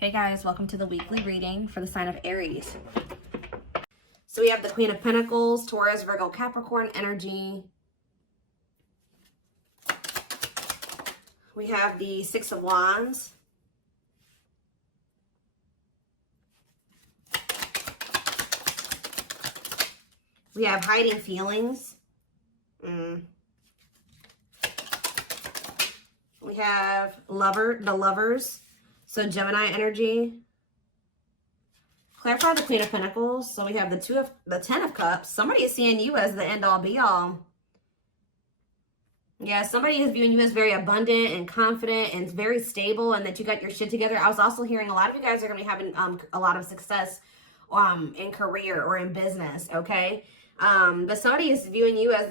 Hey guys, welcome to the weekly reading for the sign of Aries. So we have the Queen of Pentacles, Taurus, Virgo, Capricorn energy. We have the Six of Wands. We have hiding feelings. We have the lovers. So Gemini energy. Clarify the Queen of Pentacles. So we have the Ten of Cups. Somebody is seeing you as the end all be all. Yeah, somebody is viewing you as very abundant and confident and very stable, and that you got your shit together. I was also hearing a lot of you guys are going to be having a lot of success in career or in business, okay? But somebody is viewing you as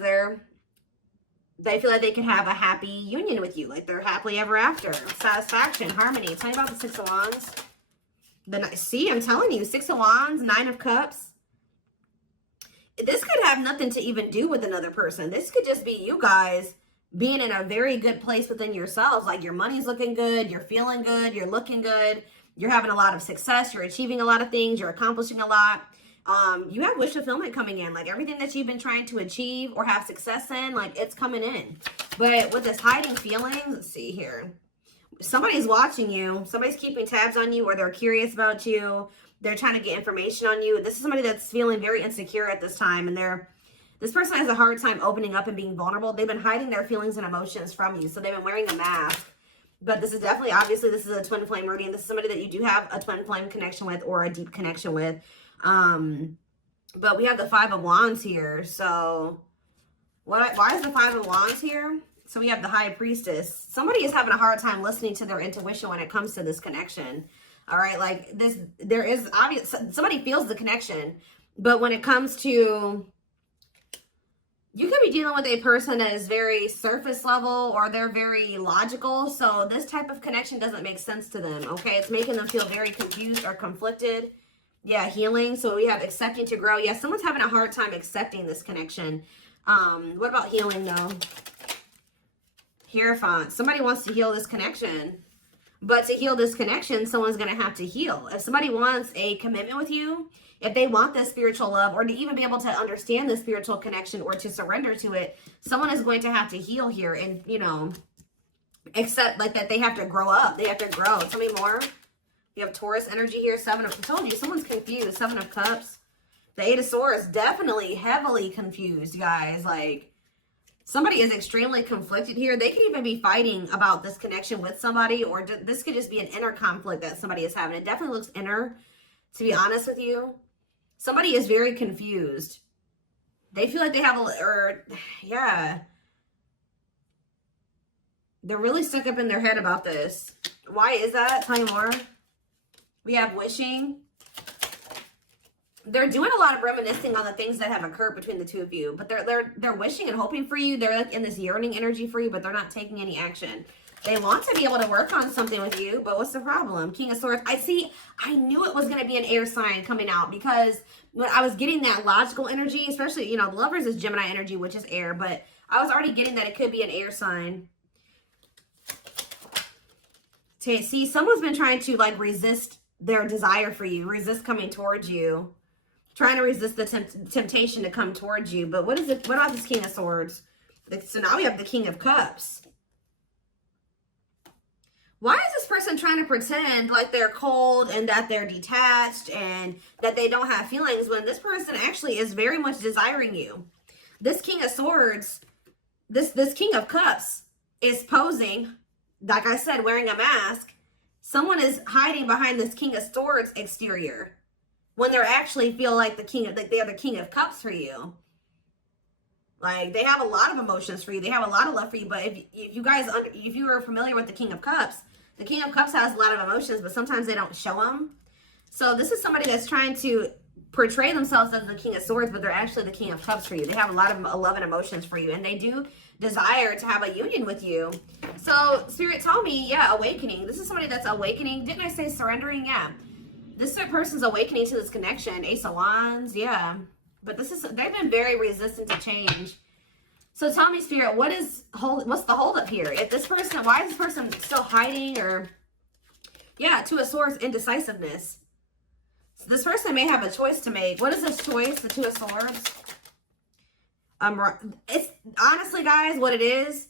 they feel like they can have a happy union with you, like they're happily ever after. Satisfaction, harmony. Tell me about the Six of Wands. See, I'm telling you, Six of Wands, Nine of Cups. This could have nothing to even do with another person. This could just be you guys being in a very good place within yourselves. Like your money's looking good, you're feeling good, you're looking good, you're having a lot of success, you're achieving a lot of things, you're accomplishing a lot. You have wish fulfillment coming in, like everything that you've been trying to achieve or have success in, like it's coming in. But with this hiding feelings, let's see here. Somebody's watching you. Somebody's keeping tabs on you, or they're curious about you. They're trying to get information on you. This is somebody that's feeling very insecure at this time, and this person has a hard time opening up and being vulnerable. They've been hiding their feelings and emotions from you, so they've been wearing a mask. But this is definitely, obviously, this is a twin flame reading. This is somebody that you do have a twin flame connection with or a deep connection with. But we have the Five of Wands here. So why is the Five of Wands here? So we have the High Priestess. Somebody is having a hard time listening to their intuition when it comes to this connection. All right, like this, there is obvious, somebody feels the connection, but when it comes to, you could be dealing with a person that is very surface level, or they're very logical. So this type of connection doesn't make sense to them. Okay, it's making them feel very confused or conflicted. Yeah, healing. So we have accepting to grow. Yeah, someone's having a hard time accepting this connection. What about healing though? Hierophant. Somebody wants to heal this connection. But to heal this connection, someone's going to have to heal. If somebody wants a commitment with you, if they want this spiritual love, or to even be able to understand the spiritual connection or to surrender to it, someone is going to have to heal here and, you know, accept like that they have to grow up. They have to grow. Tell me more. You have Taurus energy here. I told you, someone's confused. Seven of Cups. The Eight of Swords, definitely heavily confused, guys. Like, somebody is extremely conflicted here. They could even be fighting about this connection with somebody, or this could just be an inner conflict that somebody is having. It definitely looks inner, to be honest with you. Somebody is very confused. They feel like they have yeah. They're really stuck up in their head about this. Why is that? Tell me more. We have wishing. They're doing a lot of reminiscing on the things that have occurred between the two of you, but they're wishing and hoping for you. They're like in this yearning energy for you, but they're not taking any action. They want to be able to work on something with you, but what's the problem? King of Swords. I knew it was going to be an air sign coming out, because when I was getting that logical energy, especially, you know, the Lovers is Gemini energy, which is air, but I was already getting that it could be an air sign. See, someone's been trying to like resist their desire for you, resist coming towards you, trying to resist the temptation to come towards you. But what about this King of Swords? So now we have the King of Cups. Why is this person trying to pretend like they're cold and that they're detached and that they don't have feelings, when this person actually is very much desiring you? This King of Swords, this King of Cups is posing, like I said, wearing a mask. Someone is hiding behind this King of Swords exterior, when they're actually feel like they are the King of Cups for you. Like, they have a lot of emotions for you. They have a lot of love for you. But if you are familiar with the King of Cups has a lot of emotions, but sometimes they don't show them. So this is somebody that's trying to portray themselves as the King of Swords, but they're actually the King of Cups for you. They have a lot of love and emotions for you, and they do desire to have a union with you. So Spirit told me, yeah, awakening. This is somebody that's awakening. Didn't I say surrendering? Yeah. This person's awakening to this connection. Ace of Wands, yeah. But they've been very resistant to change. So tell me, Spirit, what's the holdup here? If this person, why is this person still hiding or Yeah, Two of Swords, indecisiveness. So this person may have a choice to make. What is this choice? The Two of Swords. It's honestly, guys, what it is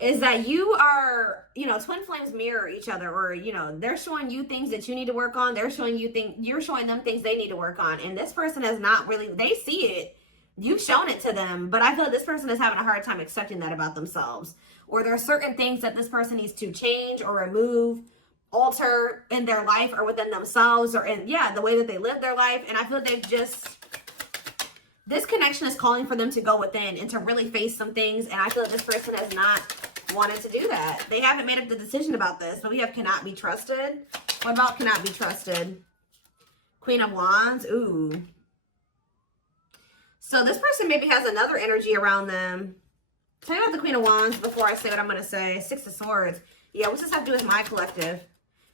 that you are, you know, twin flames mirror each other, or, you know, they're showing you things that you need to work on. They're showing you things, you're showing them things they need to work on. And this person has not really, they see it. You've shown it to them, but I feel like this person is having a hard time accepting that about themselves. Or there are certain things that this person needs to change or remove, alter in their life or within themselves, or in, yeah, the way that they live their life. And I feel like they've just, this connection is calling for them to go within and to really face some things. And I feel like this person has not wanted to do that. They haven't made up the decision about this, but we have cannot be trusted. What about cannot be trusted? Queen of Wands. Ooh. So this person maybe has another energy around them. Tell me about the Queen of Wands before I say what I'm going to say. Six of Swords. Yeah, what's this have to do with my collective?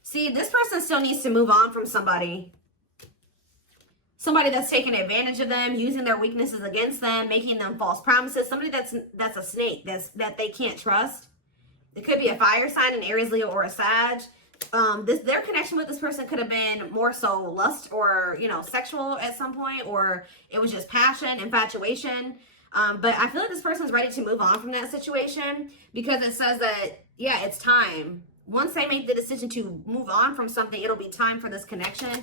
See, this person still needs to move on from somebody. Somebody that's taking advantage of them, using their weaknesses against them, making them false promises. Somebody that's a snake, that they can't trust. It could be a fire sign, an Aries, Leo, or a Sag. Their connection with this person could have been more so lust or, you know, sexual at some point, or it was just passion, infatuation. But I feel like this person's ready to move on from that situation, because it says that, yeah, it's time. Once they make the decision to move on from something, it'll be time for this connection.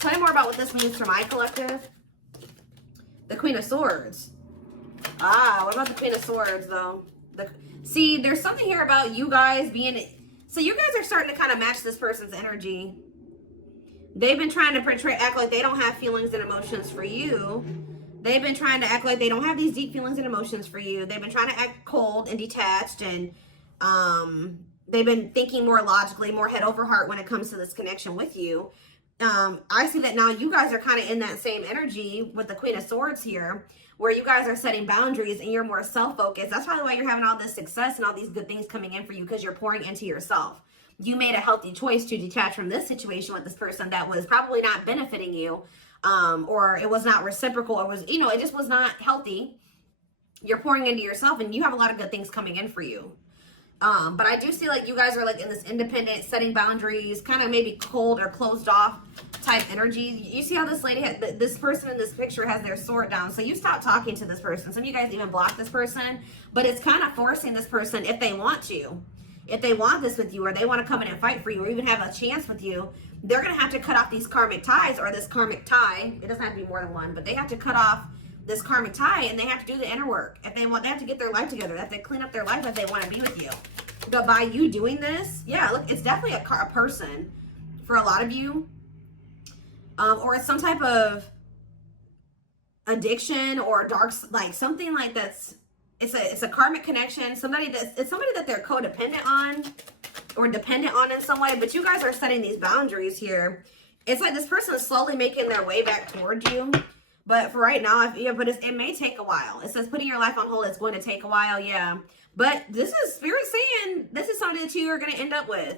Tell me more about what this means for my collective. The Queen of Swords. Ah, what about the Queen of Swords, though? See, there's something here about you guys being... So you guys are starting to kind of match this person's energy. They've been trying to act like they don't have feelings and emotions for you. They've been trying to act like they don't have these deep feelings and emotions for you. They've been trying to act cold and detached, and they've been thinking more logically, more head over heart when it comes to this connection with you. I see that now you guys are kind of in that same energy with the Queen of Swords here, where you guys are setting boundaries and you're more self-focused. That's probably why you're having all this success and all these good things coming in for you, because you're pouring into yourself. You made a healthy choice to detach from this situation with this person that was probably not benefiting you, or it was not reciprocal, or was, you know, it just was not healthy. You're pouring into yourself and you have a lot of good things coming in for you. But I do see like you guys are like in this independent, setting boundaries, kind of maybe cold or closed off type energy. You see how this lady, this person in this picture has their sword down. So you stop talking to this person. Some of you guys even block this person, but it's kind of forcing this person, if they want to, if they want this with you, or they want to come in and fight for you, or even have a chance with you, they're going to have to cut off these karmic ties, or this karmic tie. It doesn't have to be more than one, but they have to cut off this karmic tie, and they have to do the inner work. If they want, they have to get their life together. They have to clean up their life if they want to be with you. But by you doing this, yeah, look, it's definitely a person for a lot of you, or it's some type of addiction or dark, like something like that's. It's a karmic connection. It's somebody that they're codependent on or dependent on in some way. But you guys are setting these boundaries here. It's like this person is slowly making their way back towards you. But for right now, it may take a while. It says putting your life on hold. It's going to take a while, yeah. But this is Spirit saying this is something that you are going to end up with.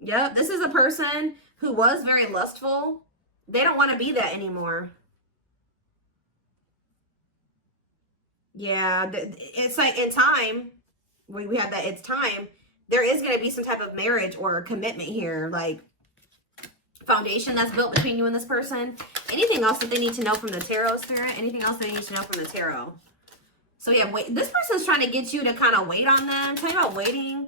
Yep, this is a person who was very lustful. They don't want to be that anymore. Yeah, it's like in time, we have that, it's time. There is going to be some type of marriage or commitment here, like foundation that's built between you and this person. Anything else that they need to know from the tarot, Spirit? Anything else they need to know from the tarot? So yeah, wait, this person's trying to get you to kind of wait on them. Tell you about waiting.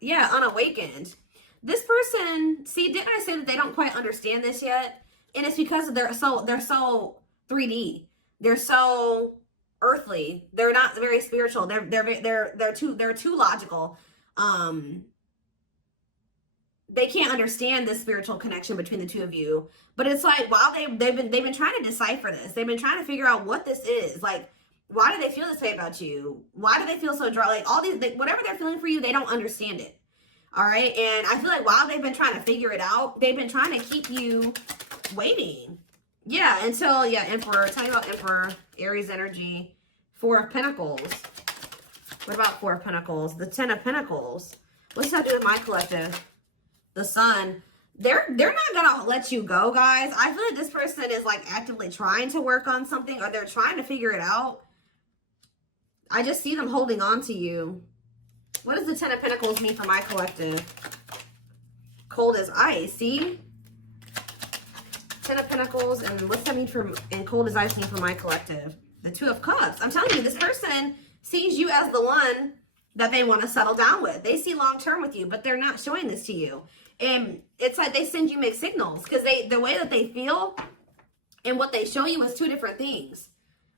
Yeah, unawakened. This person, see, didn't I say that they don't quite understand this yet? And it's because they're so 3D. They're so earthly. They're not very spiritual. They're too logical. They can't understand this spiritual connection between the two of you. But it's like, while they've been trying to decipher this. They've been trying to figure out what this is. Like, why do they feel this way about you? Why do they feel so dry? Like, all these, whatever they're feeling for you, they don't understand it. All right. And I feel like while they've been trying to figure it out, they've been trying to keep you waiting. Yeah. Until, yeah, Emperor. Tell me about Emperor. Aries energy. Four of Pentacles. What about Four of Pentacles? The Ten of Pentacles. What's that do with my collective? The Sun. They're not gonna let you go, guys. I feel like this person is like actively trying to work on something, or they're trying to figure it out. I just see them holding on to you. What does the Ten of Pentacles mean for my collective? cold as ice. See? Ten of Pentacles. And what's that mean for, and cold as ice mean for my collective? The Two of Cups. I'm telling you, this person sees you as the one that they want to settle down with. They see long term with you, but they're not showing this to you. And it's like they send you mixed signals because the way that they feel and what they show you is two different things.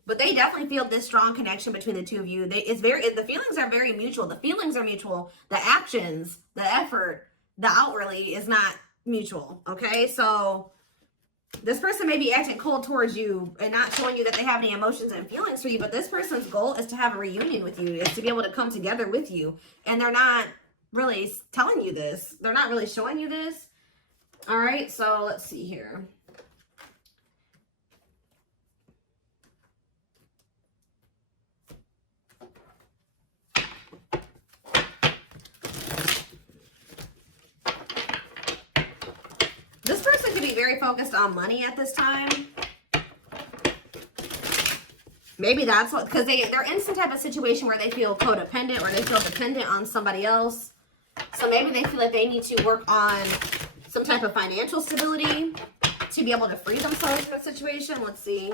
But they definitely feel this strong connection between the two of you. The feelings are very mutual. The feelings are mutual. The actions, the effort, the outwardly is not mutual. Okay, so this person may be acting cold towards you and not showing you that they have any emotions and feelings for you, but this person's goal is to have a reunion with you, is to be able to come together with you. And they're not really telling you this. They're not really showing you this. All right, so let's see here. This person could be very focused on money at this time. Maybe that's what, because they're in some type of situation where they feel codependent or they feel dependent on somebody else. So maybe they feel like they need to work on some type of financial stability to be able to free themselves from a situation. Let's see.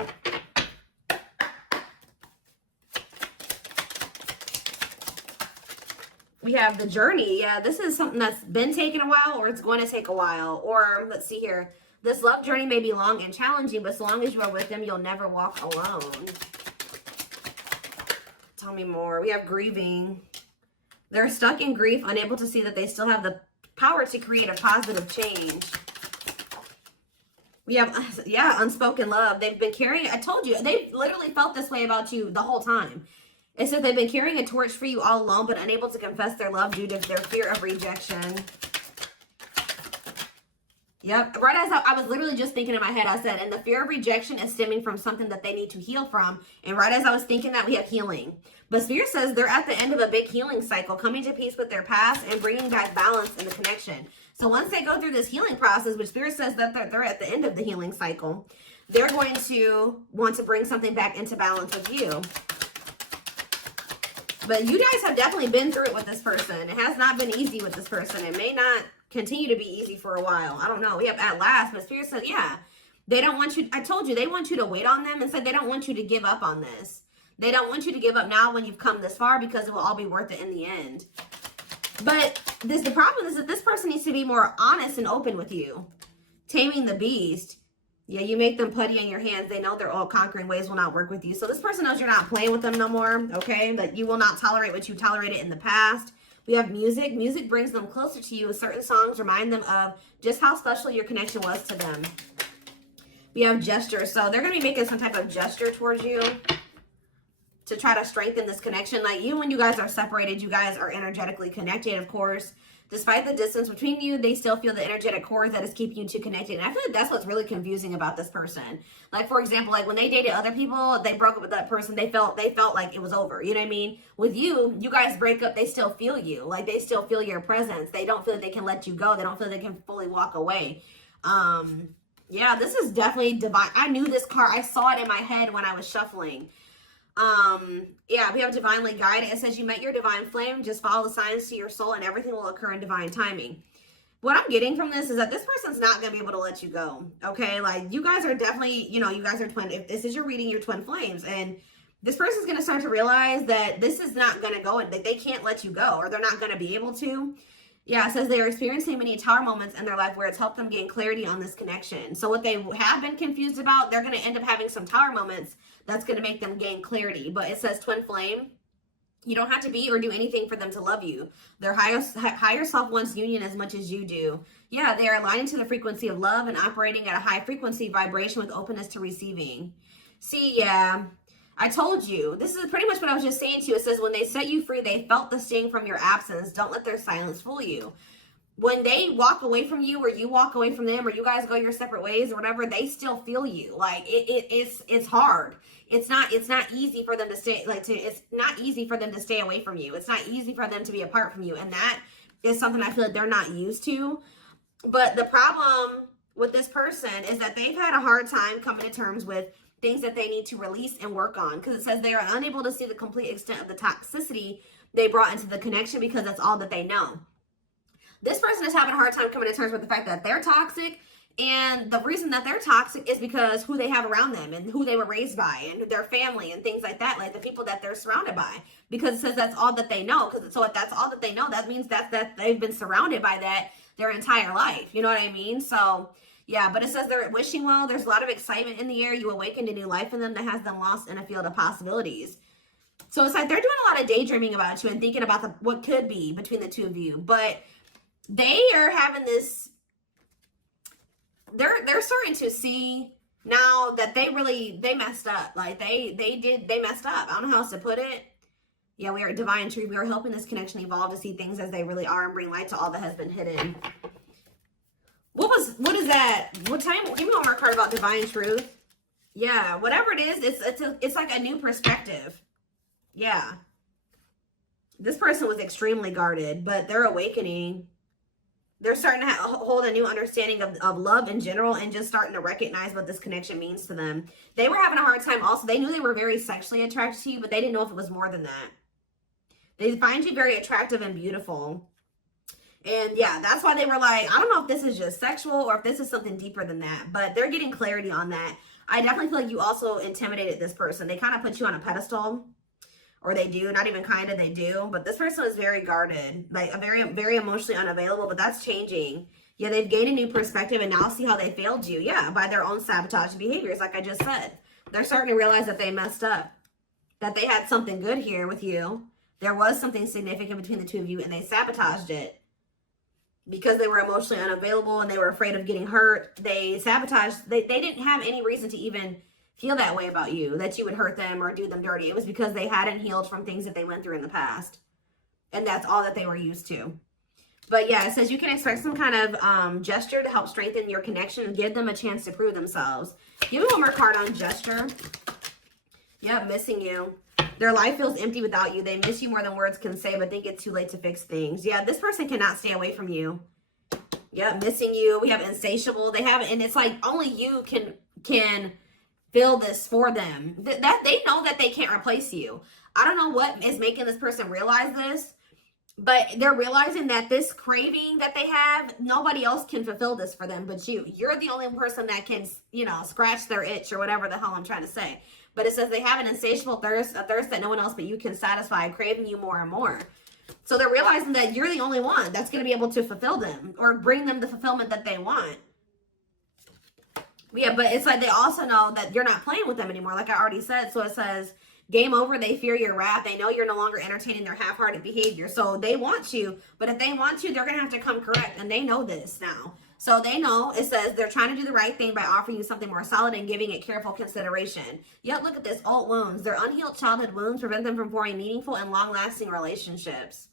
We have the Journey. Yeah, this is something that's been taking a while, or it's going to take a while. Or let's see here. This love journey may be long and challenging, but so long as you are with them, you'll never walk alone. Tell me more. We have Grieving. They're stuck in grief, unable to see that they still have the power to create a positive change. We have, yeah, Unspoken Love. They've been carrying, I told you, they've literally felt this way about you the whole time. It says they've been carrying a torch for you all alone, but unable to confess their love due to their fear of rejection. Yep. Right as I was literally just thinking in my head, I said, and the fear of rejection is stemming from something that they need to heal from. And right as I was thinking that, we have healing. But Spirit says they're at the end of a big healing cycle, coming to peace with their past and bringing back balance in the connection. So once they go through this healing process, which Spirit says that they're at the end of the healing cycle, they're going to want to bring something back into balance with you. But you guys have definitely been through it with this person. It has not been easy with this person. It may not continue to be easy for a while. I don't know. We have At Last, but Spirit said, yeah, they don't want you. I told you, they want you to wait on them and said they don't want you to give up on this. They don't want you to give up now when you've come this far because it will all be worth it in the end. But the problem is that this person needs to be more honest and open with you. Taming the Beast. Yeah, you make them putty in your hands. They know their all-conquering ways will not work with you. So this person knows you're not playing with them no more, okay? That you will not tolerate what you tolerated in the past. We have Music. Music brings them closer to you. Certain songs remind them of just how special your connection was to them. We have Gesture. So they're going to be making some type of gesture towards you to try to strengthen this connection. Like, even when you guys are separated, you guys are energetically connected, of course. Despite the distance between you, they still feel the energetic cord that is keeping you two connected. And I feel like that's what's really confusing about this person. Like, for example, like when they dated other people, they broke up with that person, they felt like it was over. You know what I mean? With you, you guys break up, they still feel you. Like, they still feel your presence. They don't feel like they can let you go. They don't feel like they can fully walk away. Yeah, this is definitely divine. I knew this card. I saw it in my head when I was shuffling. Yeah, we have Divinely Guided. It says you met your divine flame. Just follow the signs to your soul and everything will occur in divine timing. What I'm getting from this is that this person's not going to be able to let you go. Okay. Like, you guys are definitely, you know, you guys are twin. If this is your reading, you're twin flames, and this person's going to start to realize that this is not going to go, and that they can't let you go, or they're not going to be able to. Yeah, it says they are experiencing many tower moments in their life where it's helped them gain clarity on this connection. So what they have been confused about, they're going to end up having some tower moments that's going to make them gain clarity. But it says twin flame. You don't have to be or do anything for them to love you. Their higher self wants union as much as you do. Yeah, they are aligning to the frequency of love and operating at a high frequency vibration with openness to receiving. See, yeah, I told you. This is pretty much what I was just saying to you. It says when they set you free, they felt the sting from your absence. Don't let their silence fool you. When they walk away from you, or you walk away from them, or you guys go your separate ways or whatever, they still feel you. Like, it's hard. It's not easy for them to stay, it's not easy for them to stay away from you. It's not easy for them to be apart from you. And that is something I feel like they're not used to. But the problem with this person is that they've had a hard time coming to terms with things that they need to release and work on. Because it says they are unable to see the complete extent of the toxicity they brought into the connection because that's all that they know. This person is having a hard time coming to terms with the fact that they're toxic. And the reason that they're toxic is because who they have around them and who they were raised by and their family and things like that, like the people that they're surrounded by. Because it says that's all that they know. So if that's all that they know, that means that they've been surrounded by that their entire life. You know what I mean? So yeah, but it says they're wishing well. There's a lot of excitement in the air. You awakened a new life in them that has them lost in a field of possibilities. So it's like they're doing a lot of daydreaming about you and thinking about what could be between the two of you. But they are having this, they're starting to see now that they messed up. Like they messed up. I don't know how else to put it. Yeah, we are divine truth. We are helping this connection evolve to see things as they really are and bring light to all that has been hidden. What is that? What time? Give me one more card about divine truth. Yeah, whatever it is, it's like a new perspective. Yeah. This person was extremely guarded, but they're awakening. They're starting to hold a new understanding of love in general and just starting to recognize what this connection means to them. They were having a hard time also. They knew they were very sexually attracted to you, but they didn't know if it was more than that. They find you very attractive and beautiful. And yeah, that's why they were like, I don't know if this is just sexual or if this is something deeper than that, but they're getting clarity on that. I definitely feel like you also intimidated this person. They kind of put you on a pedestal, or they do, not even kind of, they do. But this person is very guarded, like a very emotionally unavailable, but that's changing. Yeah, they've gained a new perspective and now see how they failed you. Yeah, by their own sabotage behaviors, like I just said. They're starting to realize that they messed up, that they had something good here with you. There was something significant between the two of you and they sabotaged it. Because they were emotionally unavailable and they were afraid of getting hurt, they sabotaged. They didn't have any reason to even feel that way about you, that you would hurt them or do them dirty. It was because they hadn't healed from things that they went through in the past. And that's all that they were used to. But yeah, it says you can expect some kind of gesture to help strengthen your connection and give them a chance to prove themselves. Give me one more card on gesture. Yep, missing you. Their life feels empty without you. They miss you more than words can say, but think it's too late to fix things. Yeah, this person cannot stay away from you. Yep, missing you. We have insatiable. They have, and it's like only you can feel this for them. That they know that they can't replace you. I don't know what is making this person realize this, but they're realizing that this craving that they have, nobody else can fulfill this for them but you. You're the only person that can, you know, scratch their itch or whatever the hell I'm trying to say. But it says they have an insatiable thirst, a thirst that no one else but you can satisfy, craving you more and more. So they're realizing that you're the only one that's going to be able to fulfill them or bring them the fulfillment that they want. Yeah, but it's like they also know that you're not playing with them anymore, like I already said. So it says, game over, they fear your wrath. They know you're no longer entertaining their half-hearted behavior. So they want you, but if they want you, they're going to have to come correct. And they know this now. So they know, it says they're trying to do the right thing by offering you something more solid and giving it careful consideration. Yet look at this, old wounds. Their unhealed childhood wounds prevent them from forming meaningful and long-lasting relationships.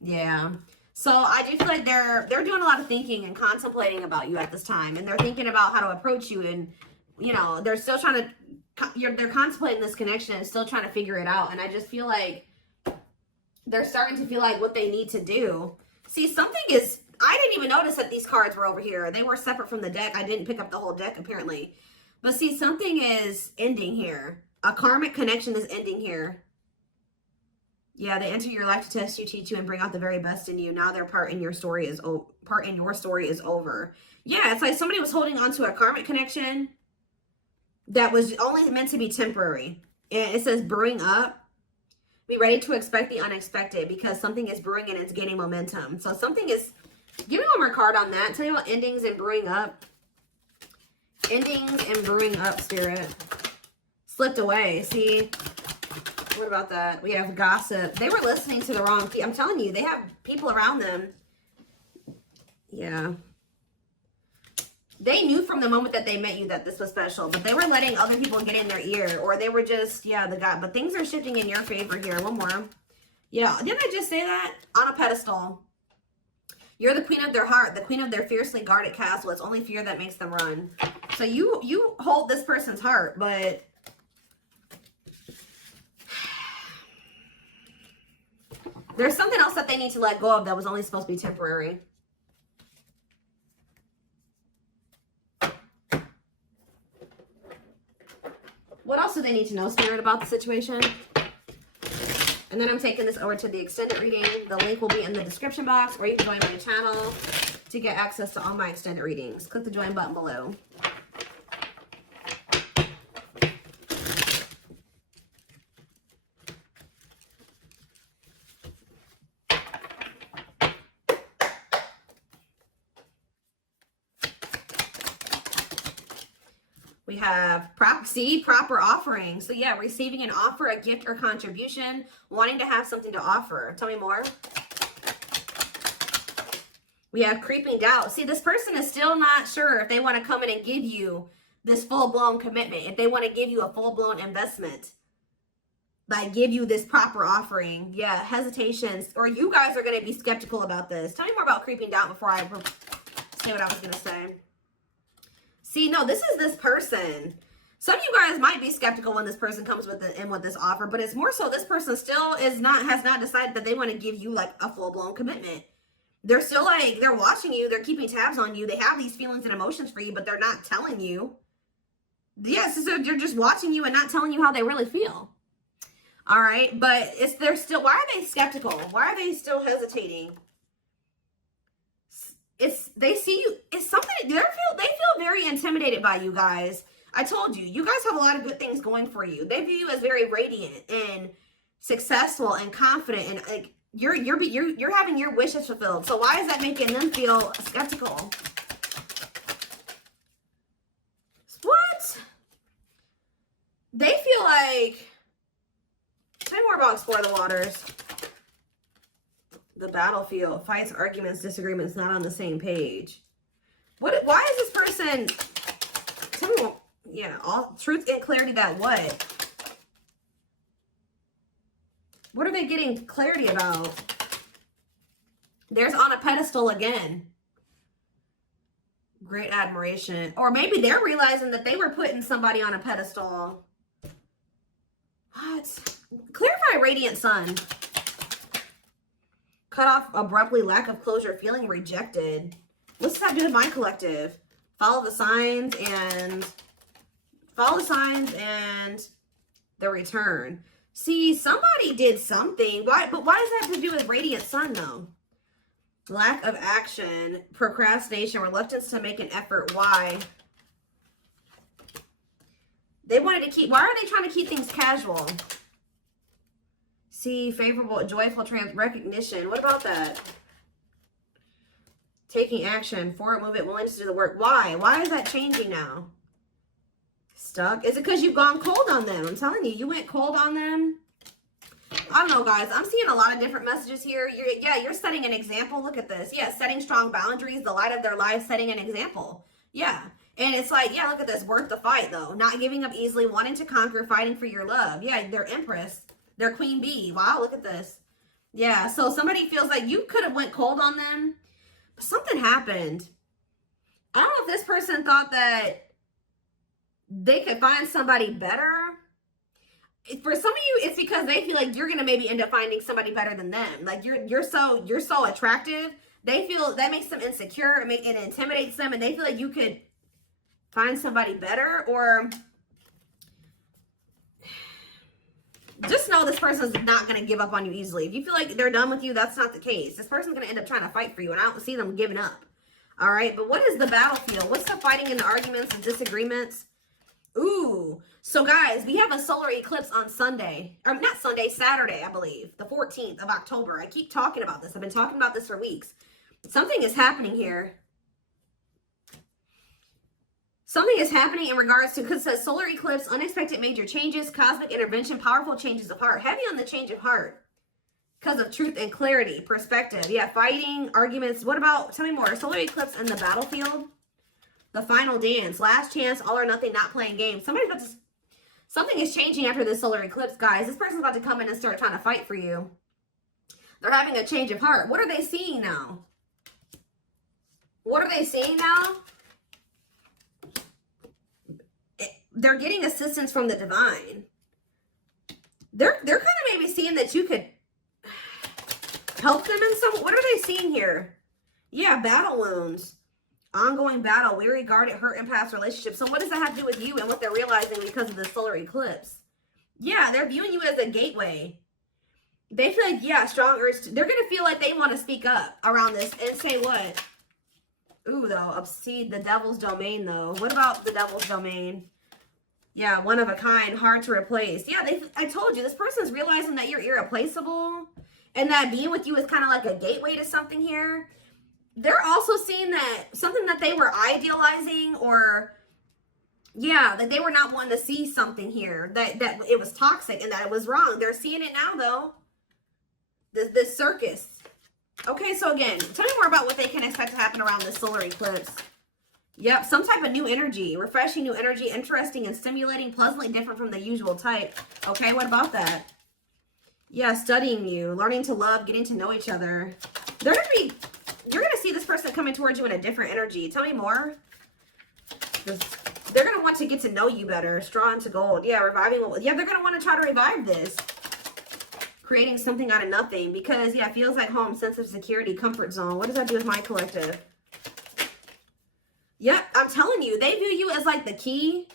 Yeah. So I do feel like they're doing a lot of thinking and contemplating about you at this time. And they're thinking about how to approach you. And, you know, they're still trying to, they're contemplating this connection and still trying to figure it out. And I just feel like they're starting to feel like what they need to do. See, something is, I didn't even notice that these cards were over here. They were separate from the deck. I didn't pick up the whole deck, apparently. But see, something is ending here. A karmic connection is ending here. Yeah, they enter your life to test you, teach you, and bring out the very best in you. Now their part in your story is over. Yeah, it's like somebody was holding on to a karmic connection that was only meant to be temporary. And it says brewing up. Be ready to expect the unexpected because something is brewing and it's gaining momentum. So something is... Give me one more card on that. Tell you about endings and brewing up. Endings and brewing up, Spirit. Slipped away. See? What about that? We have gossip. They were listening to the wrong people. I'm telling you, they have people around them. Yeah. They knew from the moment that they met you that this was special, but they were letting other people get in their ear, or they were just, yeah, the guy. But things are shifting in your favor here. One more. Yeah, didn't I just say that? On a pedestal. You're the queen of their heart, the queen of their fiercely guarded castle. It's only fear that makes them run. So you hold this person's heart, but there's something else that they need to let go of that was only supposed to be temporary. What else do they need to know, Spirit, about the situation? And then I'm taking this over to the extended reading. The link will be in the description box, or you can join my channel to get access to all my extended readings. Click the join button below. We have proper offering. So yeah, receiving an offer, a gift, or contribution, wanting to have something to offer. Tell me more. We have creeping doubt. See, this person is still not sure if they want to come in and give you this full-blown commitment, if they want to give you a full-blown investment, like give you this proper offering. Yeah, hesitations, or you guys are going to be skeptical about this. Tell me more about creeping doubt before I say what I was going to say. See, no, this is this person. Some of you guys might be skeptical when this person comes with this offer, but it's more so this person still has not decided that they want to give you like a full-blown commitment. They're still like, they're watching you, they're keeping tabs on you, they have these feelings and emotions for you, but they're not telling you. Yes, so they're just watching you and not telling you how they really feel. All right, but they're still, why are they skeptical? Why are they still hesitating? They see you, it's something, they feel very intimidated by you guys. I told you, you guys have a lot of good things going for you. They view you as very radiant and successful and confident, and like you're having your wishes fulfilled. So why is that making them feel skeptical? What? They feel like, tell me more about Explore the Waters. The battlefield, fights, arguments, disagreements, not on the same page. Why is this person, tell me more, yeah, all truth and clarity that what? What are they getting clarity about? There's on a pedestal again. Great admiration. Or maybe they're realizing that they were putting somebody on a pedestal. What? Clarify radiant sun. Cut off abruptly, lack of closure, feeling rejected. What's that do with my collective? Follow the signs and the return. See, somebody did something. Why? But why does that have to do with radiant sun though? Lack of action, procrastination, reluctance to make an effort. Why? They wanted to keep, why are they trying to keep things casual? See, favorable, joyful recognition. What about that? Taking action, forward movement, willingness to do the work. Why? Why is that changing now? Stuck? Is it because you've gone cold on them? I'm telling you, you went cold on them. I don't know, guys. I'm seeing a lot of different messages here. You're setting an example. Look at this. Yeah, setting strong boundaries, the light of their lives, setting an example. Yeah. And it's like, yeah, look at this. Worth the fight, though. Not giving up easily, wanting to conquer, fighting for your love. Yeah, they're Empress. They're Queen Bee. Wow, look at this. Yeah, so somebody feels like you could have went cold on them, but something happened. I don't know if this person thought that they could find somebody better. For some of you, it's because they feel like you're gonna maybe end up finding somebody better than them. Like you're so attractive. They feel that makes them insecure. It intimidates them, and they feel like you could find somebody better. Or just know this person's not gonna give up on you easily. If you feel like they're done with you, that's not the case. This person's gonna end up trying to fight for you, and I don't see them giving up. All right, but what is the battlefield? What's the fighting and the arguments and disagreements? Ooh, so guys, we have a solar eclipse on Sunday, or not Sunday, Saturday, I believe, the 14th of October. I keep talking about this. I've been talking about this for weeks. Something is happening here. Something is happening in regards to, because it says solar eclipse, unexpected major changes, cosmic intervention, powerful changes of heart. Heavy on the change of heart because of truth and clarity, perspective. Yeah, fighting, arguments. What about, tell me more, solar eclipse and the battlefield? The final dance, last chance, all or nothing, not playing games. Something is changing after this solar eclipse, guys. This person's about to come in and start trying to fight for you. They're having a change of heart. What are they seeing now? What are they seeing now? They're getting assistance from the divine. They're kind of maybe seeing that you could help them in some. What are they seeing here? Yeah, battle wounds. Ongoing battle, weary, guarded, hurt, and past relationships. So what does that have to do with you and what they're realizing because of the solar eclipse? Yeah, they're viewing you as a gateway. They feel like, yeah, strong urge. They're going to feel like they want to speak up around this and say what? Ooh, though, see, the devil's domain, though. What about the devil's domain? Yeah, one of a kind, hard to replace. Yeah, I told you, this person's realizing that you're irreplaceable and that being with you is kind of like a gateway to something here. They're also seeing that something that they were idealizing, or yeah, that they were not wanting to see something here, that it was toxic and that it was wrong. They're seeing it now, though. This circus. Okay, so again, tell me more about what they can expect to happen around this solar eclipse. Yep, some type of new energy, refreshing new energy, interesting and stimulating, pleasantly different from the usual type. Okay, what about that? Yeah, studying you, learning to love, getting to know each other. You're gonna see this person coming towards you in a different energy. Tell me more. They're gonna want to get to know you better. Straw into gold. Yeah, reviving. Yeah, they're gonna want to try to revive this. Creating something out of nothing, because yeah, it feels like home, sense of security, comfort zone. What does that do with my collective? Yep, I'm telling you, they view you as like the key.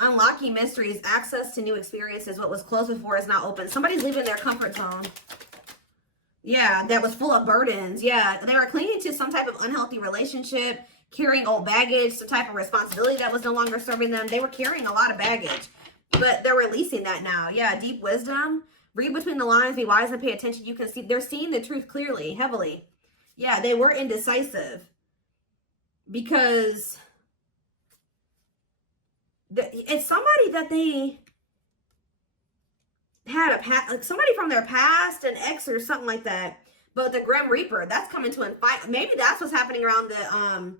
Unlocking mysteries, access to new experiences. What was closed before is now open. Somebody's leaving their comfort zone. Yeah, that was full of burdens. Yeah, they were clinging to some type of unhealthy relationship, carrying old baggage, some type of responsibility that was no longer serving them. They were carrying a lot of baggage, but they're releasing that now. Yeah, deep wisdom. Read between the lines, be wise and pay attention. You can see they're seeing the truth clearly, heavily. Yeah, they were indecisive because it's somebody that they had like somebody from their past, an ex or something like that. But the Grim Reaper, that's coming to fight. Maybe that's what's happening around the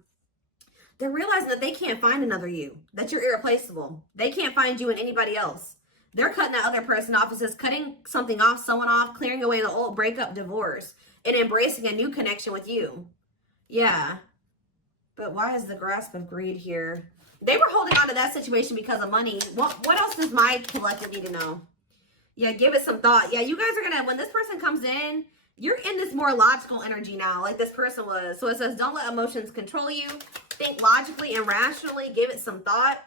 they're realizing that they can't find another you, that you're irreplaceable. They can't find you in anybody else. They're cutting that other person off. It says cutting something off, someone off, clearing away the old breakup, divorce, and embracing a new connection with you. Yeah. But why is the grasp of greed here? They were holding on to that situation because of money. What else does my collective need to know? Yeah, give it some thought. Yeah, you guys are going to, when this person comes in, you're in this more logical energy now, like this person was. So it says, don't let emotions control you. Think logically and rationally. Give it some thought.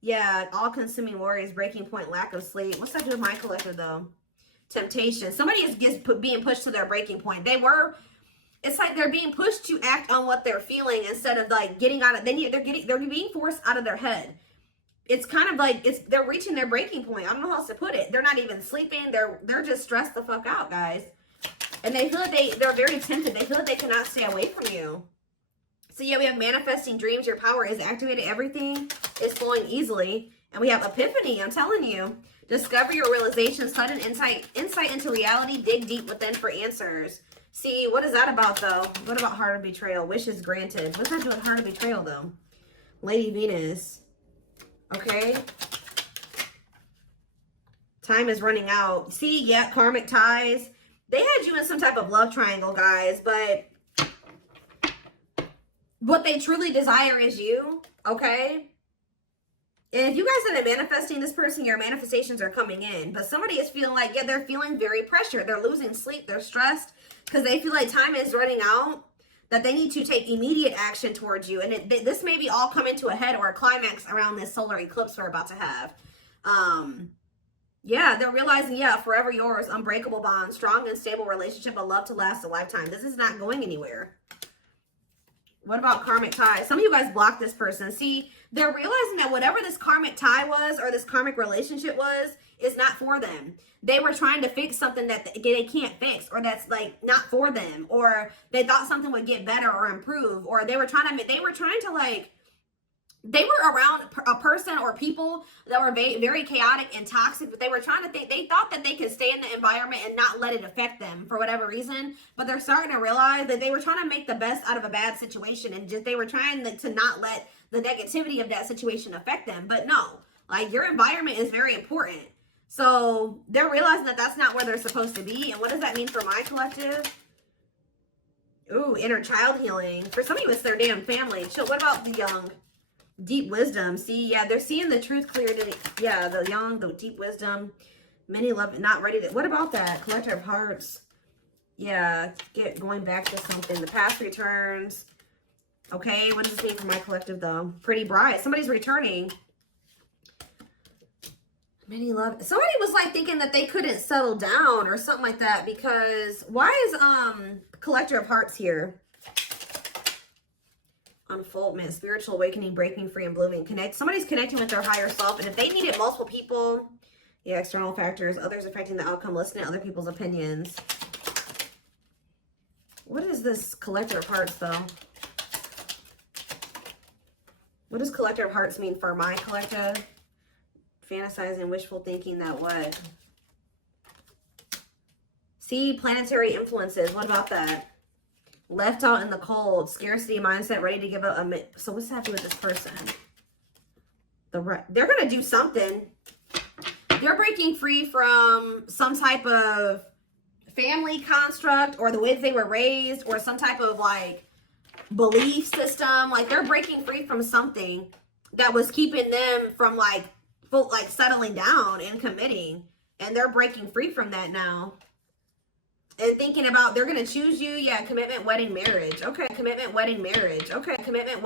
Yeah, all-consuming worries, breaking point, lack of sleep. What's that do with my collective, though? Temptation. Somebody is being pushed to their breaking point. It's like they're being pushed to act on what they're feeling instead of like getting out of. They're being forced out of their head. It's kind of like they're reaching their breaking point. I don't know how else to put it. They're not even sleeping. They're just stressed the fuck out, guys. And they feel like they're very tempted. They feel like they cannot stay away from you. So yeah, we have manifesting dreams. Your power is activated. Everything is flowing easily. And we have epiphany. I'm telling you. Discover your realization. Sudden insight into reality. Dig deep within for answers. See, what is that about, though? What about heart of betrayal? Wishes granted. What's that do with heart of betrayal, though? Lady Venus. Okay. Time is running out. See, yeah, karmic ties. They had you in some type of love triangle, guys, but what they truly desire is you, okay? And if you guys have been manifesting this person, your manifestations are coming in. But somebody is feeling like, yeah, they're feeling very pressured. They're losing sleep. They're stressed because they feel like time is running out, that they need to take immediate action towards you. And this may be all coming to a head or a climax around this solar eclipse we're about to have. Yeah, they're realizing, yeah, forever yours, unbreakable bond, strong and stable relationship, a love to last a lifetime. This is not going anywhere. What about karmic ties? Some of you guys blocked this person. See, they're realizing that whatever this karmic tie was or this karmic relationship was is not for them. They were trying to fix something that they can't fix, or that's like not for them, or they thought something would get better or improve, or they were trying to like, they were around a person or people that were very chaotic and toxic, but they were trying to think, they thought that they could stay in the environment and not let it affect them for whatever reason. But they're starting to realize that they were trying to make the best out of a bad situation, and just they were trying to not let the negativity of that situation affect them. But no, like, your environment is very important. So they're realizing that that's not where they're supposed to be. And what does that mean for my collective? Ooh, inner child healing. For some of you, it's their damn family. What about the young? Deep wisdom. See, yeah, they're seeing the truth clearly. Yeah, the young, the deep wisdom. Many love, not ready to. What about that? Collector of hearts. Yeah, going back to something. The past returns. Okay, what does this mean for my collective, though? Pretty bright. Somebody's returning. Many love. Somebody was like thinking that they couldn't settle down or something like that, because why is Collector of Hearts here? Unfoldment, spiritual awakening, breaking free and blooming. Somebody's connecting with their higher self, and if they needed multiple people, yeah, external factors, others affecting the outcome, listening to other people's opinions. What is this Collector of Hearts, though? What does Collector of Hearts mean for my collective? Fantasizing, wishful thinking, that what? See, planetary influences. What about that? Left out in the cold, scarcity mindset, ready to give up. So what's happening with this person? They're going to do something. They're breaking free from some type of family construct, or the way that they were raised, or some type of like belief system. Like they're breaking free from something that was keeping them from like settling down and committing. And they're breaking free from that now. And thinking about, they're going to choose you. Yeah, commitment, wedding, marriage. Okay, commitment, wedding, marriage. Okay, commitment, wedding.